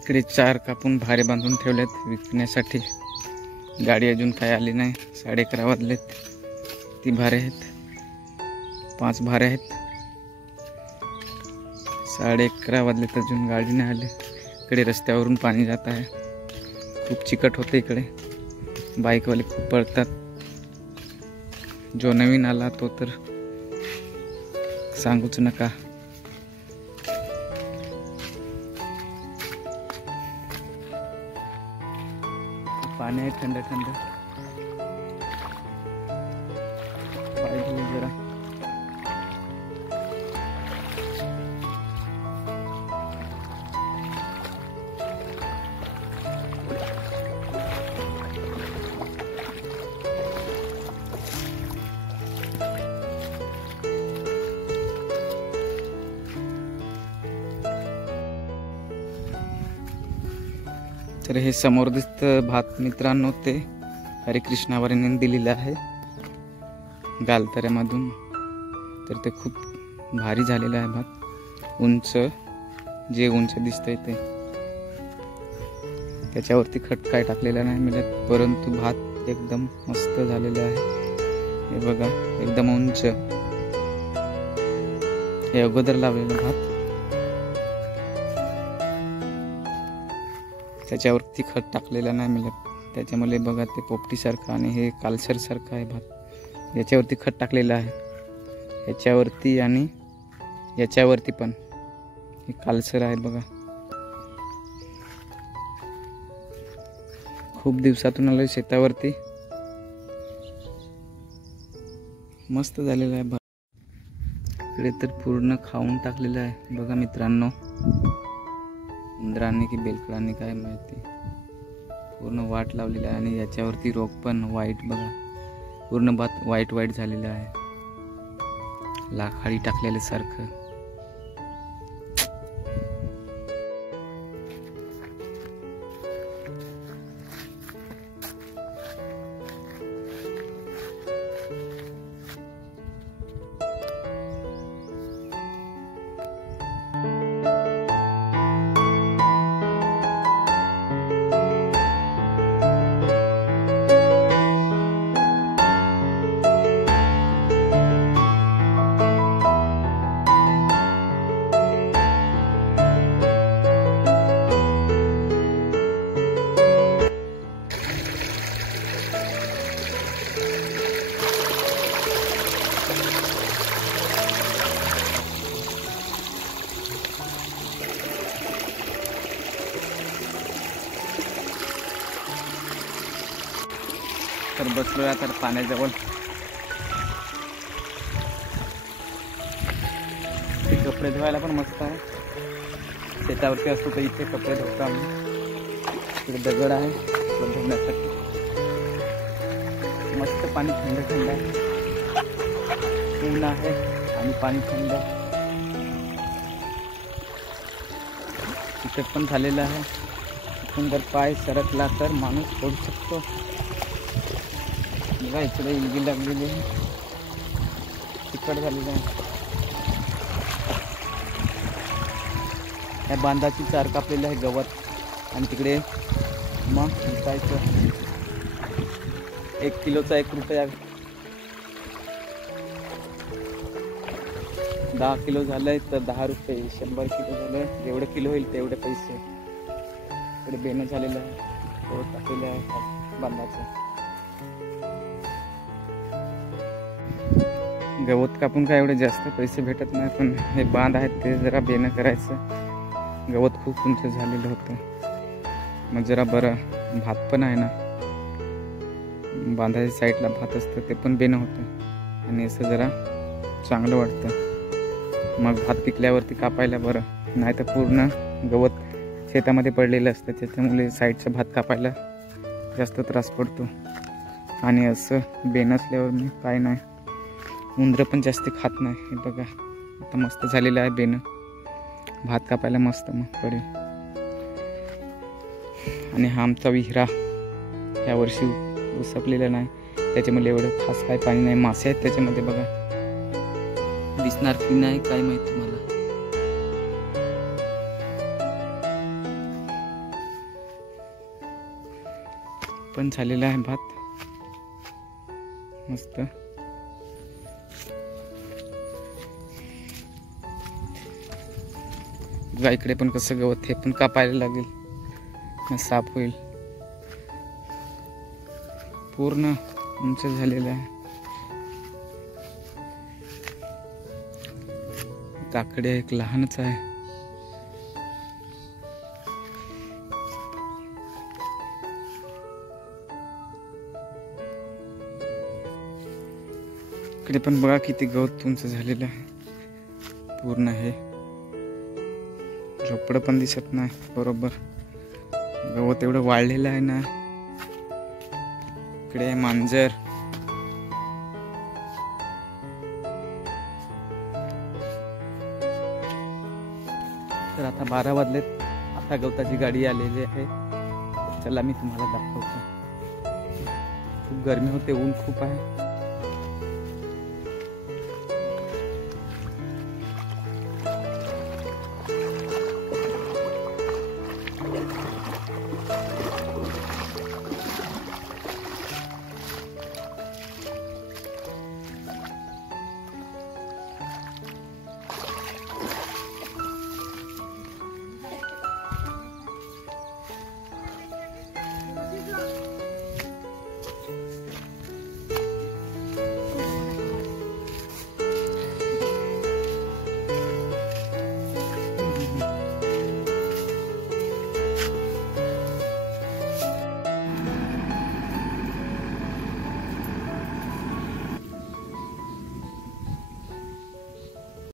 इकडे 4 कापून भारे बांधून ठेवलेत विकण्यासाठी। गाडी अजून काय आली नाही। 11:30 वाजलेत। ती भारे आहेत, 5 भारे आहेत। 11:30 वाजलेत अजून गाडी नाही आली। इकडे रस्त्यावरून पाणी जात आहे, खूप चिकट होते इकडे। बाईकवाले खूप पळतात। जो नवीन आला तो तर सांगूच नका। पाणी आहे थंड थंड, पाय धुवू जरा। तर हे समोर दिसतं भात मित्रांनो, ते हरिकृष्णावरीने दिलेलं आहे गालतऱ्यामधून। तर ते खूप भारी झालेलं आहे भात, उंच, जे उंच दिसतंय ते। त्याच्यावरती खत काय टाकलेलं नाही मिळत, परंतु भात एकदम मस्त झालेलं आहे। हे बघा, एकदम उंच। हे अगोदर लावलेलं भात, त्याच्यावरती खत टाकलेलं नाही मिळत, त्याच्यामुळे बघा ते पोपटीसारखं आणि हे कालसरसारखं आहे भात। याच्यावरती खत टाकलेलं आहे, याच्यावरती आणि याच्यावरती पण हे कालसर आहे बघा। खूप दिवसातून आलोय शेतावरती, मस्त झालेलं आहे भात। इकडे तर पूर्ण खाऊन टाकलेलं आहे बघा मित्रांनो, उंदरांनी की बेलकडांनी काय माहिती, पूर्ण वाट लावलेला आहे। आणि याच्यावरती रोग पण वाईट बघा, पूर्ण भात वाईट वाईट झालेलं आहे, लाखाळी टाकलेलं सारखं। तर बसलोय आता पाण्याजवळ। ते कपडे धुवायला पण मस्त आहे, शेतावरती असतो तर इथे कपडे धुतो आम्ही। इकडे दगड आहे धुण्यासाठी, मस्त पाणी थंड थंड आहे, ऊन आहे आणि पाणी थंड। चिकट पण झालेलं आहे, इथून जर पाय सरकला तर माणूस पडू शकतो। बघा इकडे इलगी लागलेली आहे, चिकट झालेलं आहे। या बांधाची 4 कापलेलं आहे गवत, आणि तिकडे मग विकायचं 1 किलोचा 1 रुपया, 10 किलो झालंय तर 10 रुपये, 100 किलो झालंय, जेवढे किलो होईल तेवढे पैसे। इकडे बेणं झालेलं आहे, गवत टाकलेलं आहे बांधाचं। गवत कापून काय एवढे जास्त पैसे भेटत नाही, पण हे बांध आहेत ते जरा बेणं करायचं। गवत खूप उंच झालेलं होतं, मग जरा बरं। भात पण आहे ना, बांधाच्या साईडला भात असतं ते पण बेणं होतं, आणि असं जरा चांगलं वाटतं। मग भात पिकल्यावरती कापायला बरं, नाही तर पूर्ण गवत शेतामध्ये पडलेलं असतं, त्याच्यामुळे साईडचा भात कापायला जास्त त्रास पडतो। आणि असं बेणं असल्यावर मी काय नाही, उंदरं पण जास्त खात नाही। हे बघा आता मस्त झालेलं आहे बेणं, भात कापायला मस्त मग पडेल। आणि हा आमचा विहिरा यावर्षी उसपलेला नाही, त्याच्यामुळे एवढं खास काय पाणी नाही। मासे आहेत त्याच्यामध्ये बघा, दिसणार की नाही काय माहिती मला। पण झालेला आहे भात मस्त. बघा इकडे पण कसं गवत, हे पण कापायला लागेल, मग साफ होईल. पूर्ण उंच झालेलं आहे. काकडे एक लहानच आहे. इकडे पण बघा किती गवत उंच झालेलं आहे. पूर्ण हे झोपडं पण दिसत नाही बरोबर, गवत एवढं वाढलेलं आहे ना. इकडे मांजर. तर आता 12 वाजलेत. आता गवताची गाडी आलेली आहे. चला मी तुम्हाला दाखवतो. खूप गरमी होते, ऊन खूप आहे.